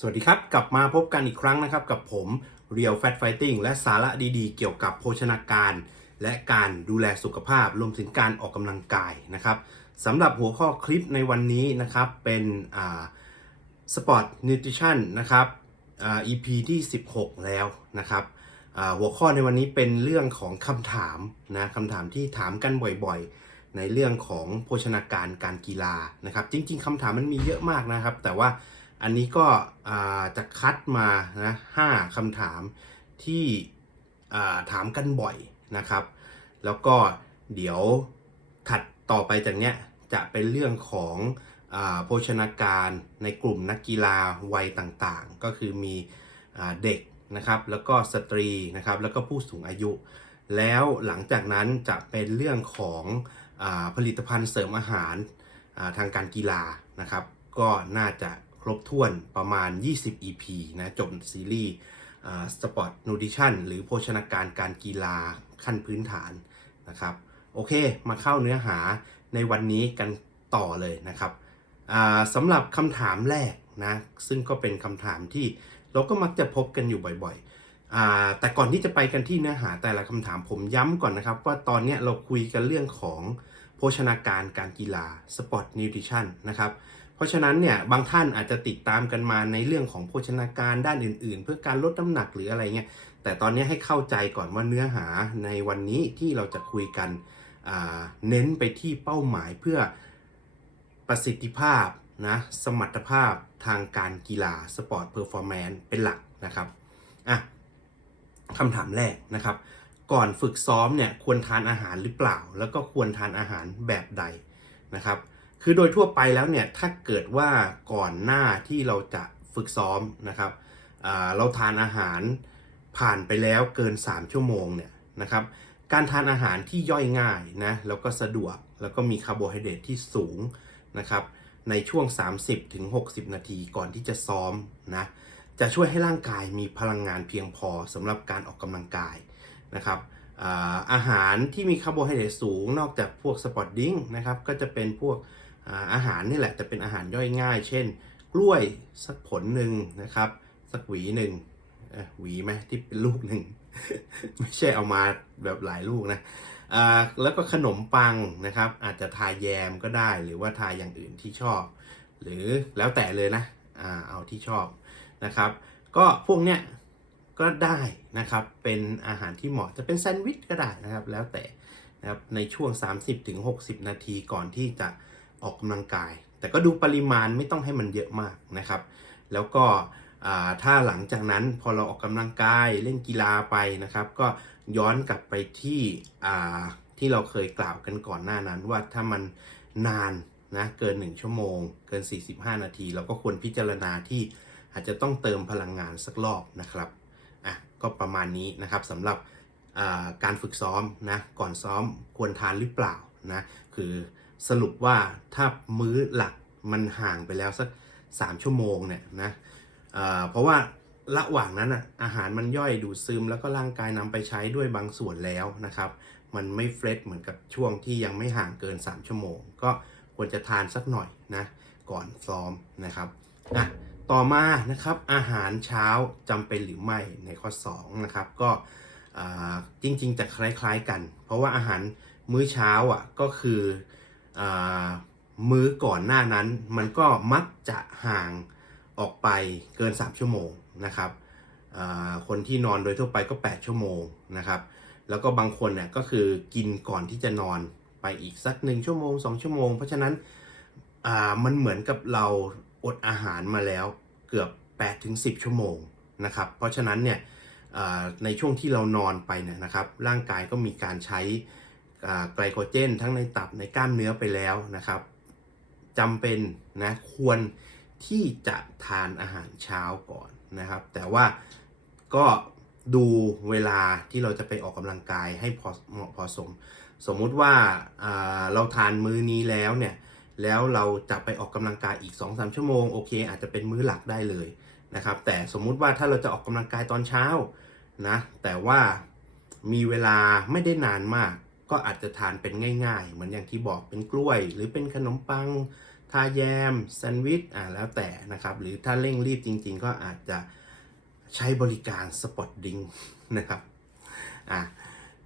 สวัสดีครับ กลับมาพบกันอีกครั้งนะครับ กับผม Real Fat Fighting และสาระดีๆ เกี่ยวกับโภชนาการ และการดูแลสุขภาพรวมถึงการออกกำลังกายนะครับสำหรับหัวข้อคลิปในวันนี้นะครับ เป็นอ่า Sport Nutrition นะครับอ่า EP ที่ 16 แล้วนะครับหัวข้อในวันนี้เป็นเรื่องของคำถามนะคำถามที่ถามกันบ่อยๆ ในเรื่องของโภชนาการการกีฬานะครับ จริง ๆคำถามมันมีเยอะมากนะครับ แต่ว่า อันนี้ก็จะคัดมานะห้าคำถามที่ถามกันบ่อยนะครับ แล้วก็เดี๋ยวถัดต่อไปจากเนี้ยจะเป็นเรื่องของอโภชนาการในกลุ่มนักกีฬาวัยต่างๆ ก็คือมีอเด็กนะครับ แล้วก็สตรีนะครับ แล้วก็ผู้สูงอายุ แล้วหลังจากนั้นจะเป็นเรื่องของอผลิตภัณฑ์เสริมอาหารทางการกีฬานะครับ ก็น่าจะ รบถ้วนประมาณ 20 EP นะจบซีรีส์สปอร์ตนูดิชั่นหรือโภชนาการการกีฬาขั้นพื้นฐานนะครับ โอเคมาเข้าเนื้อหาในวันนี้กันต่อเลยนะครับสำหรับคำถามแรกนะซึ่งก็เป็นคำถามที่เราก็มักจะพบกันอยู่บ่อยๆ แต่ก่อนที่จะไปกันที่เนื้อหาแต่ละคำถามผมย้ำก่อนนะครับ ว่าตอนนี้เราคุยกันเรื่องของโภชนาการการกีฬา Sport Nutrition นะครับ เพราะฉะนั้นเนี่ยบางท่านอาจจะติดตามกันมาในเรื่องของโภชนาการด้านอื่น ๆ เพื่อการลดน้ำหนักหรืออะไรเงี้ยแต่ตอนนี้ให้เข้าใจก่อนว่าเนื้อหาในวันนี้ที่เราจะคุยกันเน้นไปที่เป้าหมายเพื่อประสิทธิภาพนะสมรรถภาพทางการกีฬาสปอร์ตเพอร์ฟอร์แมนซ์เป็นหลักนะครับอะคำถามแรกนะครับ ก่อนฝึกซ้อมเนี่ยควรทานอาหารหรือเปล่า แล้วก็ควรทานอาหารแบบใดนะครับ คือโดยทั่วไปแล้วเนี่ยถ้าเกิดว่าก่อนหน้าที่เราจะฝึกซ้อมนะครับเราทานอาหารผ่านไปแล้วเกิน 3 ชั่วโมงเนี่ยนะครับการทานอาหารที่ย่อยง่ายนะแล้วก็สะดวกแล้วก็มีคาร์โบไฮเดรตที่สูงนะครับในช่วง 30-60 นาทีก่อนที่จะซ้อมนะจะช่วยให้ร่างกายมีพลังงานเพียงพอสำหรับการออกกำลังกายนะครับอาอาหารที่มีคาร์โบไฮเดรตสูงนอกจากพวกสปอร์ตดิ้งนะครับก็จะเป็นพวก อาหารนี่แหละแต่เป็นอาหารย่อยง่าย เช่น กล้วยสักผลหนึ่งนะครับสักหวีหนึ่งหวีไหมที่เป็นลูกหนึ่งไม่ใช่เอามาแบบหลายลูกนะแล้วก็ขนมปังนะครับ อาจจะทาแยมก็ได้ หรือว่าทาอย่างอื่นที่ชอบ หรือแล้วแต่เลยนะเอาที่ชอบนะครับ ก็พวกเนี้ยก็ได้นะครับเป็นอาหารที่เหมาะจะเป็นแซนด์วิชก็ได้นะครับ แล้วแต่นะครับในช่วง 30-60 นาทีก่อนที่จะ ออกกำลังกาย แต่ก็ดูปริมาณไม่ต้องให้มันเยอะมากนะครับ แล้วก็ถ้าหลังจากนั้นพอเราออกกำลังกายเล่นกีฬาไปนะครับ ก็ย้อนกลับไปที่ที่เราเคยกล่าวกันก่อนหน้านั้น ว่าถ้ามันนานนะเกิน 1 ชั่วโมง เกิน 45 นาที เราก็ควรพิจารณาที่อาจจะต้องเติมพลังงานสักรอบนะครับอะก็ประมาณนี้นะครับสำหรับการฝึกซ้อมนะก่อนซ้อมควรทานหรือเปล่านะคือ สรุปว่าถ้ามื้อหลักมันห่างไปแล้วสัก3ชั่วโมงเนี่ยนะเเพราะว่าระหว่างนั้นอะอาหารมันย่อยดูดซึม แล้วก็ร่างกายนำไปใช้ด้วยบางส่วนแล้วนะครับ มันไม่เฟรชเหมือนกับช่วงที่ยังไม่ห่างเกิน 3 ชั่วโมง ก็ควรจะทานสักหน่อยนะก่อนซ้อมนะครับอะต่อมานะครับอาหารเช้าจำเป็นหรือไม่ในข้อ2นะครับก็จริงๆ จะคล้ายๆกัน เพราะว่าอาหารมื้อเช้าอะก็คือ มื้อก่อนหน้านั้นมันก็มักจะห่างออกไปเกิน 3 ชั่วโมงนะครับคนที่นอนโดยทั่วไปก็ 8 ชั่วโมงนะครับ แล้วก็บางคนเนี่ยก็คือกินก่อนที่จะนอนไปอีกสัก 1 ชั่วโมง 2 ชั่วโมง เพราะฉะนั้นมันเหมือนกับเราอดอาหารมาแล้วเกือบ8-10 ชั่วโมงนะครับ เพราะฉะนั้นเนี่ยในช่วงที่เรานอนไปเนี่ยนะครับ ร่างกายก็มีการใช้ ไกลโคเจน ทั้งในตับในกล้ามเนื้อไปแล้วนะครับจำเป็นนะควรที่จะทานอาหารเช้าก่อนนะครับ แต่ว่าก็ดูเวลาที่เราจะไปออกกำลังกายให้พอเหมาะพอสม สมมุติว่าอ่าเราทานมื้อนี้แล้วเนี่ยแล้วเราจะไปออกกำลังกายอีก 2-3 ชั่วโมงโอเค อาจจะเป็นมื้อหลักได้เลยนะครับ แต่สมมุติว่าถ้าเราจะออกกำลังกายตอนเช้านะแต่ว่ามีเวลาไม่ได้นานมาก ก็อาจจะทานเป็นง่าย ๆ เหมือนอย่างที่บอกเป็นกล้วย หรือเป็นขนมปัง ทาแยมแซนด์วิชอ่าแล้วแต่นะครับ หรือถ้าเร่งรีบจริง ๆ ก็อาจจะใช้บริการสปอตดิงนะครับอ่า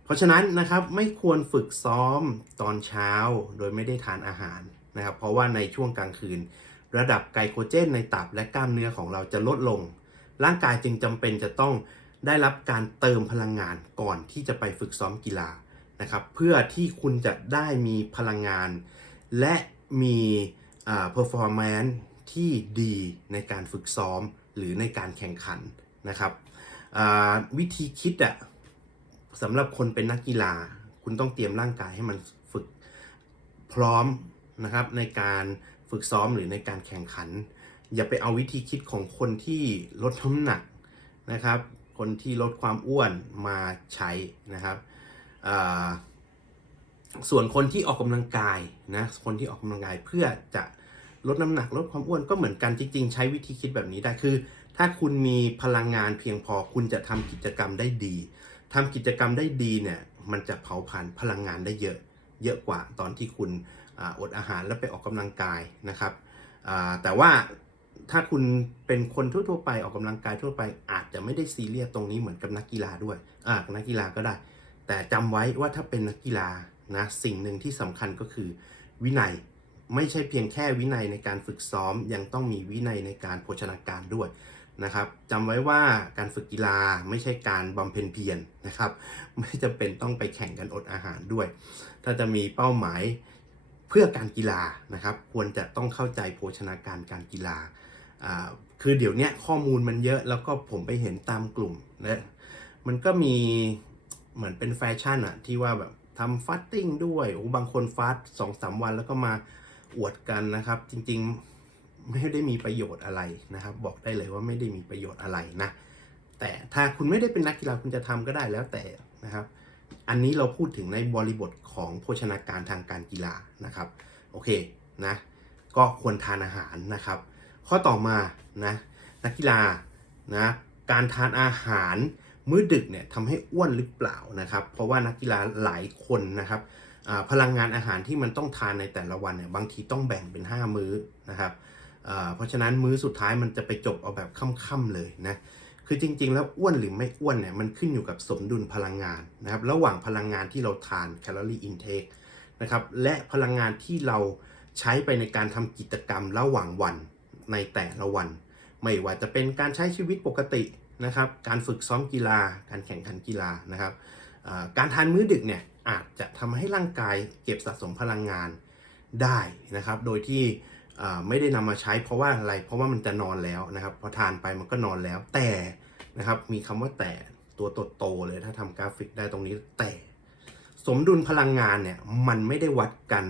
เพราะฉะนั้นนะครับไม่ควรฝึกซ้อมตอนเช้าโดยไม่ได้ทานอาหารนะครับ เพราะว่าในช่วงกลางคืน ระดับไกลโคเจนในตับและกล้ามเนื้อของเราจะลดลง ร่างกายจึงจำเป็นจะต้องได้รับการเติมพลังงานก่อนที่จะไปฝึกซ้อมกีฬา นะครับเพื่อที่คุณจะได้มีพลังงาน และมีอ่า performance ที่ดีในการฝึกซ้อมหรือในการแข่งขันนะครับวิธีคิดอะสำหรับคนเป็นนักกีฬา คุณต้องเตรียมร่างกายให้มันฝึกพร้อมนะครับในการฝึกซ้อมหรือในการแข่งขัน อย่าไปเอาวิธีคิดของคนที่ลดน้ำหนักนะครับ คนที่ลดความอ้วนมาใช้นะครับ ส่วนคนที่ออกกำลังกายนะคนที่ออกกำลังกายเพื่อจะลดน้ำหนักลดความอ้วนก็เหมือนกันจริง ๆ ใช้วิธีคิดแบบนี้ได้คือ ถ้าคุณมีพลังงานเพียงพอคุณจะทำกิจกรรมได้ดีทำกิจกรรมได้ดีเนี่ยมันจะเผาผลาญพลังงานได้เยอะ เยอะกว่าตอนที่คุณออดอาหารแล้วไปออกกำลังกายนะครับแต่ว่าถ้าคุณเป็นคนทั่วๆไปออกกำลังกายทั่วไป อาจจะไม่ได้ซีเรียสตรงนี้เหมือนกับนักกีฬาด้วยอ่านักกีฬาก็ได้ แต่จำไว้ว่าถ้าเป็นนักกีฬานะสิ่งหนึ่งที่สำคัญก็คือวินัยไม่ใช่เพียงแค่วินัยในการฝึกซ้อม ยังต้องมีวินัยในการโภชนาการด้วยนะครับจำไว้ว่าการฝึกกีฬาไม่ใช่การบำเพ็ญเพียรนะครับ ไม่จำเป็นต้องไปแข่งกันอดอาหารด้วย ถ้าจะมีเป้าหมายเพื่อการกีฬานะครับ ควรจะต้องเข้าใจโภชนาการการกีฬาคือเดี๋ยวนี้ข้อมูลมันเยอะแล้วก็ผมไปเห็นตามกลุ่มนะมันก็มี เหมือนเป็นแฟชั่นอะที่ว่าแบบทำฟาสติ้งด้วยโอ้บางคนฟาสสองสามวันแล้วก็มาอวดกันนะครับ จริงๆไม่ได้มีประโยชน์อะไรนะครับ บอกได้เลยว่าไม่ได้มีประโยชน์อะไรนะ แต่ถ้าคุณไม่ได้เป็นนักกีฬาคุณจะทำก็ได้แล้วแต่นะครับ อันนี้เราพูดถึงในบริบทของโภชนาการทางการกีฬานะครับโอเคนะก็ควรทานอาหารนะครับ ข้อต่อมานะนักกีฬานะการทานอาหาร มื้อดึกเนี่ยทำให้อ้วนหรือเปล่านะครับ เพราะว่านักกีฬาหลายคนนะครับพลังงานอาหารที่มันต้องทานในแต่ละวันเนี่ยบางทีต้องแบ่งเป็น 5 มื้อนะครับเพราะฉะนั้นมื้อสุดท้ายมันจะไปจบเอาแบบค่ำๆเลยนะคือจริงๆ แล้วอ้วนหรือไม่อ้วนเนี่ยมันขึ้นอยู่กับสมดุลพลังงานนะครับระหว่างพลังงานที่เราทานแคลอรี่อินเทคนะครับและพลังงานที่เราใช้ไปในการทำกิจกรรมระหว่างวันในแต่ละวัน ไม่ว่าจะเป็นการใช้ชีวิตปกติ นะครับ การฝึกซ้อมกีฬา การแข่งขันกีฬานะครับ การทานมื้อดึกเนี่ยอาจจะทำให้ร่างกายเก็บสะสมพลังงานได้นะครับ โดยที่ไม่ได้นำมาใช้เพราะว่าอะไร เพราะว่ามันจะนอนแล้วนะครับ พอทานไปมันก็นอนแล้ว แต่นะครับ มีคำว่าแต่ตัวโตๆเลยถ้าทำกราฟิกได้ตรงนี้แต่ สมดุลพลังงานเนี่ยมันไม่ได้วัดกัน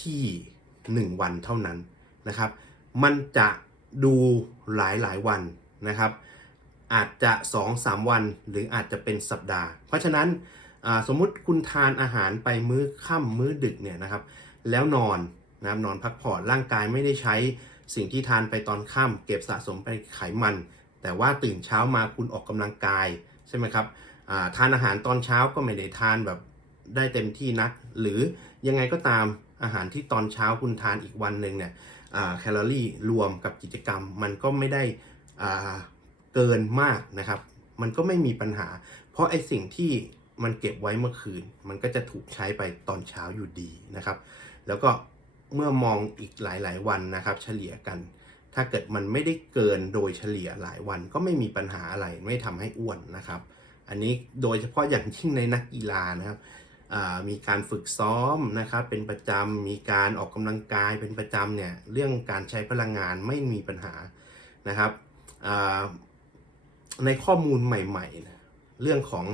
ที่ 1 วันเท่านั้นนะครับ มันจะดูหลายหลายๆวันนะครับ อาจจะ 2-3 วัน หรืออาจจะเป็นสัปดาห์ เพราะฉะนั้นสมมุติคุณทานอาหารไปมื้อค่ำมื้อดึกเนี่ยนะครับ แล้วนอนนะครับนอนพักผ่อนร่างกายไม่ได้ใช้สิ่งที่ทานไปตอนค่ำเก็บสะสมไปไขมัน แต่ว่าตื่นเช้ามาคุณออกกำลังกายใช่ไหมครับทานอาหารตอนเช้าก็ไม่ได้ทานแบบได้เต็มที่นัก หรือยังไงก็ตามอาหารที่ตอนเช้าคุณทานอีกวันหนึ่งเนี่ยแคลอรี่รวมกับกิจกรรมมันก็ไม่ได้อ่า เกินมากนะครับ มันก็ไม่มีปัญหา เพราะไอสิ่งที่มันเก็บไว้เมื่อคืน มันก็จะถูกใช้ไปตอนเช้าอยู่ดีนะครับ แล้วก็เมื่อมองอีกหลายๆ วันนะครับ เฉลี่ยกัน ถ้าเกิดมันไม่ได้เกินโดยเฉลี่ยหลายวันก็ไม่มีปัญหาอะไรไม่ทำให้อ้วนนะครับ อันนี้โดยเฉพาะอย่างยิ่งในนักกีฬานะครับมีการฝึกซ้อมนะครับเป็นประจำมีการออกกำลังกายเป็นประจำเนี่ยเรื่องการใช้พลังงานไม่มีปัญหานะครับอ่า ในข้อมูลใหม่ๆนะเรื่องของ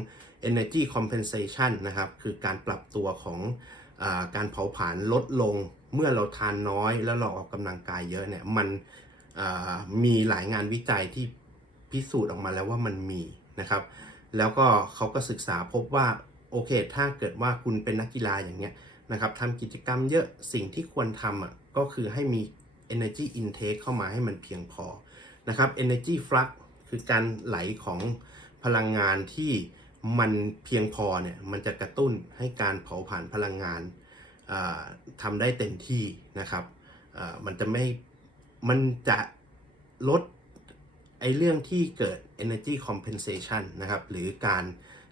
energy compensation นะครับ คือการปรับตัวของอการเผาผลาญลดลง เมื่อเราทานน้อยแล้วเราออกกำลังกายเยอะเนี่ย มันมีหลายงานวิจัยที่พิสูจน์ออกมาแล้วว่ามันมีนะครับ แล้วก็เขาก็ศึกษาพบว่า โอเค ถ้าเกิดว่าคุณเป็นนักกีฬาอย่างเงี้ยนะครับทำกิจกรรมเยอะสิ่งที่ควรทำอะก็คือให้มี energy intake เข้ามาให้มันเพียงพอนะครับ energy flux คือการไหลของพลังงานที่มันเพียงพอเนี่ยมันจะกระตุ้นให้การเผาผลาญพลังงานอ่าทำได้เต็มที่นะครับมันจะไม่มันจะลดไอเรื่องที่เกิด energy compensation นะครับหรือการ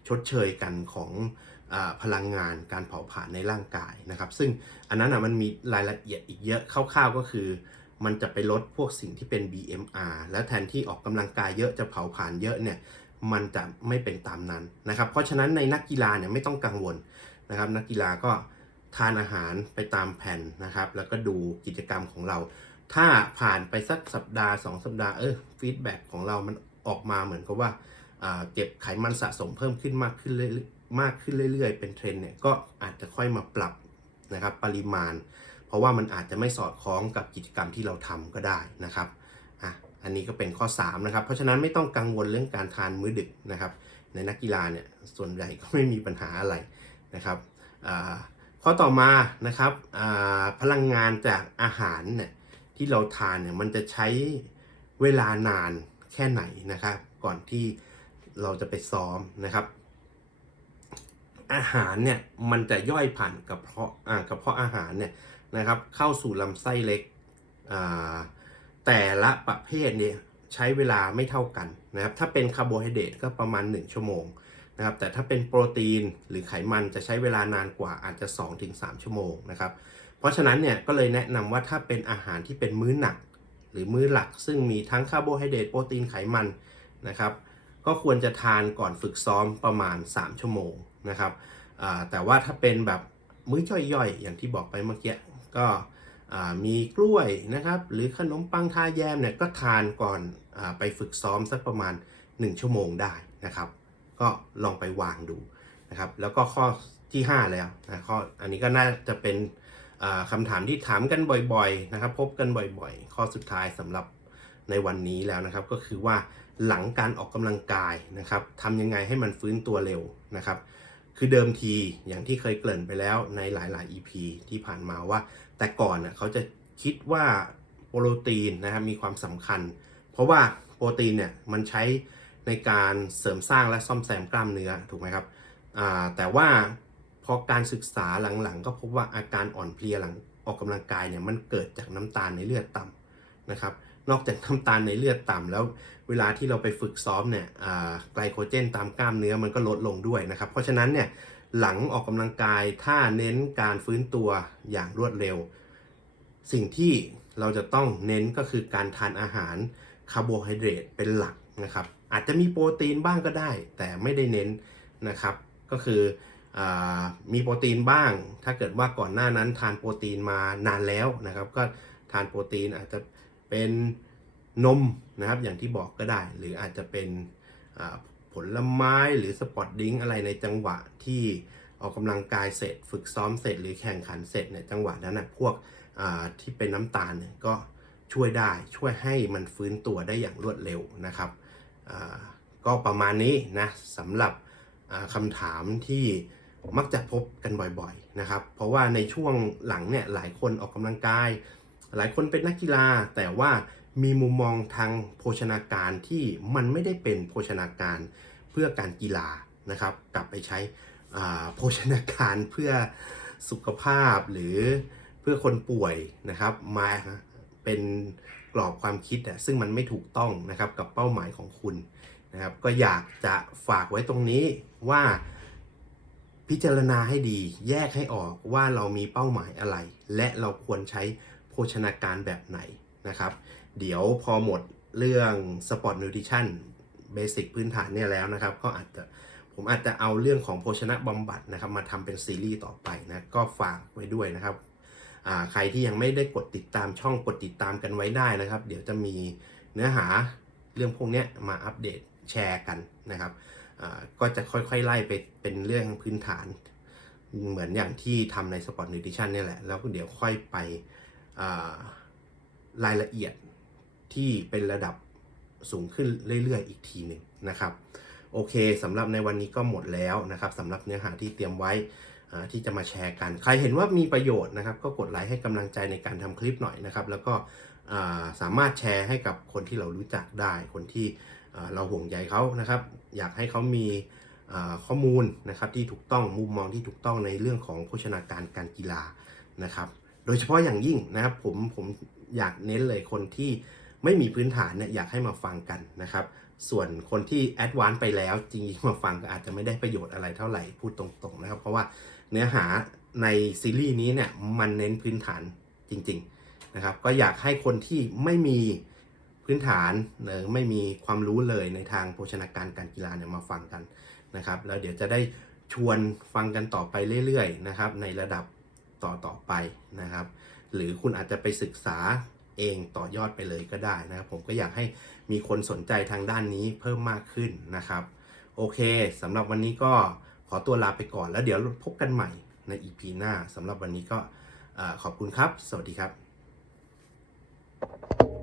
ชดเชยกันของอพลังงานการเผาผลาญในร่างกายนะครับ ซึ่งอันนั้นอะมันมีรายละเอียดอีกเยอะคร่าวๆก็คือ มันจะไปลดพวกสิ่งที่เป็น BMR แล้วแทนที่ออกกำลังกายเยอะจะเผาผลาญเยอะเนี่ยมันจะไม่เป็นตามนั้นนะครับ เพราะฉะนั้นในนักกีฬาเนี่ยไม่ต้องกังวลนะครับ นักกีฬาก็ทานอาหารไปตามแผนนะครับ แล้วก็ดูกิจกรรมของเรา ถ้าผ่านไปสักสัปดาห์ 2 สัปดาห์เออฟีดแบ็กของเรามันออกมาเหมือนกับว่าเก็บไขมันสะสมเพิ่มขึ้นมากขึ้นเรื่อยๆมากขึ้นเรื่อยๆ เป็นเทรนเนี่ยก็อาจจะค่อยมาปรับนะครับปริมาณ เพราะว่ามันอาจจะไม่สอดคล้องกับกิจกรรมที่เราทำก็ได้นะครับอะอันนี้ก็เป็นข้อ3นะครับเพราะฉะนั้นไม่ต้องกังวลเรื่องการทานมื้อดึกนะครับ ในนักกีฬาเนี่ยส่วนใหญ่ก็ไม่มีปัญหาอะไรนะครับอ่าข้อต่อมานะครับอ่าพลังงานจากอาหารเนี่ยที่เราทานเนี่ยมันจะใช้เวลานานแค่ไหนนะครับ ก่อนที่เราจะไปซ้อมนะครับ อาหารเนี่ยมันจะย่อยผ่านกระเพาะอ่ากระเพาะอาหารเนี่ย นะครับเข้าสู่ลำไส้เล็ก แต่ละประเภทเนี่ยใช้เวลาไม่เท่ากันนะครับถ้าเป็นคาร์โบไฮเดรตก็ประมาณ 1 ชั่วโมงนะครับแต่ถ้าเป็นโปรตีนหรือไขมันจะใช้เวลานานกว่าอาจจะ 2-3 ชั่วโมงนะครับเพราะฉะนั้นเนี่ยก็เลยแนะนำว่าถ้าเป็นอาหารที่เป็นมื้อหนัก หรือมื้อหลัก ซึ่งมีทั้งคาร์โบไฮเดรตโปรตีนไขมันนะครับก็ควรจะทานก่อนฝึกซ้อมประมาณ 3 ชั่วโมงนะครับแต่ว่าถ้าเป็นแบบมื้อย่อยๆ อย่างที่บอกไปเมื่อกี้ ก็มีกล้วยนะครับ หรือขนมปังทาแยมเนี่ยก็ทานก่อนอไปฝึกซ้อมสักประมาณ 1 ชั่วโมงได้นะครับ ก็ลองไปวางดูนะครับ แล้วก็ข้อที่ 5 แล้วนะข้ออันนี้ก็น่าจะเป็นคำถามที่ถามกันบ่อยๆนะครับ พบกันบ่อยๆ ข้อสุดท้ายสำหรับในวันนี้แล้วนะครับ ก็คือว่าหลังการออกกำลังกายนะครับทำยังไงให้มันฟื้นตัวเร็วนะครับ คือเดิมทีอย่างที่เคยเกริ่นไปแล้วในหลาย ๆ EP ที่ผ่านมาว่า แต่ก่อนน่ะเขาจะคิดว่าโปรตีนนะครับมีความสำคัญ เพราะว่าโปรตีนเนี่ยมันใช้ในการเสริมสร้างและซ่อมแซมกล้ามเนื้อถูกไหมครับแต่ว่าพอการศึกษาหลัง ๆ ก็พบว่าอาการอ่อนเพลียหลังออกกำลังกายเนี่ยมันเกิดจากน้ำตาลในเลือดต่ำนะครับ นอกจากน้ำตาลในเลือดต่ำแล้ว เวลาที่เราไปฝึกซ้อมเนี่ยไกลโคเจนตามกล้ามเนื้อมันก็ลดลงด้วยนะครับ เพราะฉะนั้นเนี่ยหลังออกกำลังกายถ้าเน้นการฟื้นตัวอย่างรวดเร็ว สิ่งที่เราจะต้องเน้นก็คือการทานอาหารคาร์โบไฮเดรตเป็นหลักนะครับ อาจจะมีโปรตีนบ้างก็ได้ แต่ไม่ได้เน้นนะครับ ก็คืออมีโปรตีนบ้าง ถ้าเกิดว่าก่อนหน้านั้นทานโปรตีนมานานแล้วนะครับ ก็ทานโปรตีนอาจจะเป็น นมนะครับอย่างที่บอกก็ได้ หรืออาจจะเป็นผลไม้หรือสปอร์ตดริงอะไรในจังหวะที่ออกกำลังกายเสร็จ ฝึกซ้อมเสร็จหรือแข่งขันเสร็จเนี่ยจังหวะนั้นนะพวกที่เป็นน้ำตาลเนี่ยก็ช่วยได้ช่วยให้มันฟื้นตัวได้อย่างรวดเร็วนะครับก็ประมาณนี้นะสำหรับอ่าคำถามที่มักจะพบกันบ่อยๆนะครับ เพราะว่าในช่วงหลังเนี่ยหลายคนออกกำลังกาย หลายคนเป็นนักกีฬาแต่ว่า มีมุมมองทางโภชนาการที่มันไม่ได้เป็นโภชนาการเพื่อการกีฬานะครับ กลับไปใช้โภชนาการเพื่อสุขภาพหรือเพื่อคนป่วยนะครับมาเป็นกรอบความคิดอะซึ่งมันไม่ถูกต้องนะครับกับเป้าหมายของคุณนะครับ ก็อยากจะฝากไว้ตรงนี้ว่าพิจารณาให้ดีแยกให้ออกว่าเรามีเป้าหมายอะไร และเราควรใช้โภชนาการแบบไหนนะครับ เดี๋ยวพอหมดเรื่องสปอร์ตนิวทริชั่นเบสิกพื้นฐานเนี่ยแล้วนะครับ ก็อาจจะผมอาจจะเอาเรื่องของโภชนะบำบัดนะครับ มาทำเป็นซีรีส์ต่อไปนะก็ฝากไว้ด้วยนะครับใครที่ยังไม่ได้กดติดตามช่องกดติดตามกันไว้ได้นะครับ เดี๋ยวจะมีเนื้อหาเรื่องพวกนี้มาอัปเดตแชร์กันนะครับก็จะค่อยๆไล่ไปเป็นเรื่องพื้นฐาน เหมือนอย่างที่ทำใน Sport Nutrition เนี่ยแหละ แล้วเดี๋ยวค่อยไปรายละเอียด ที่เป็นระดับสูงขึ้นเรื่อยๆ อีกทีหนึ่งนะครับ โอเคสำหรับในวันนี้ก็หมดแล้วนะครับสำหรับเนื้อหาที่เตรียมไว้ที่จะมาแชร์กัน ใครเห็นว่ามีประโยชน์นะครับ ก็กดไลค์ให้กำลังใจในการทำคลิปหน่อยนะครับ แล้วก็สามารถแชร์ให้กับคนที่เรารู้จักได้ คนที่เราห่วงใยเขานะครับ อยากให้เขามีข้อมูลนะครับที่ถูกต้องมุมมองที่ถูกต้องในเรื่องของโภชนาการการกีฬานะครับ โดยเฉพาะอย่างยิ่งนะครับผมผมอยากเน้นเลยคนที่ ไม่มีพื้นฐานเนี่ยอยากให้มาฟังกันนะครับ ส่วนคนที่แอดวานไปแล้วจริงๆมาฟังก็อาจจะไม่ได้ประโยชน์อะไรเท่าไหร่พูดตรงๆนะครับ เพราะว่าเนื้อหาในซีรีส์นี้เนี่ยมันเน้นพื้นฐานจริงๆนะครับ ก็อยากให้คนที่ไม่มีพื้นฐานหรือไม่มีความรู้เลยในทางโภชนาการการกีฬาเนี่ยมาฟังกันนะครับ แล้วเดี๋ยวจะได้ชวนฟังกันต่อไปเรื่อยๆนะครับ ในระดับต่อๆไปนะครับ หรือคุณอาจจะไปศึกษา เองต่อยอดไปเลยก็ได้นะครับผมก็อยากให้มีคนสนใจทางด้านนี้เพิ่มมากขึ้นนะครับ โอเคสำหรับวันนี้ก็ขอตัวลาไปก่อนแล้วเดี๋ยวพบกันใหม่ใน EP หน้าสำหรับวันนี้ก็ขอบคุณครับ สวัสดีครับ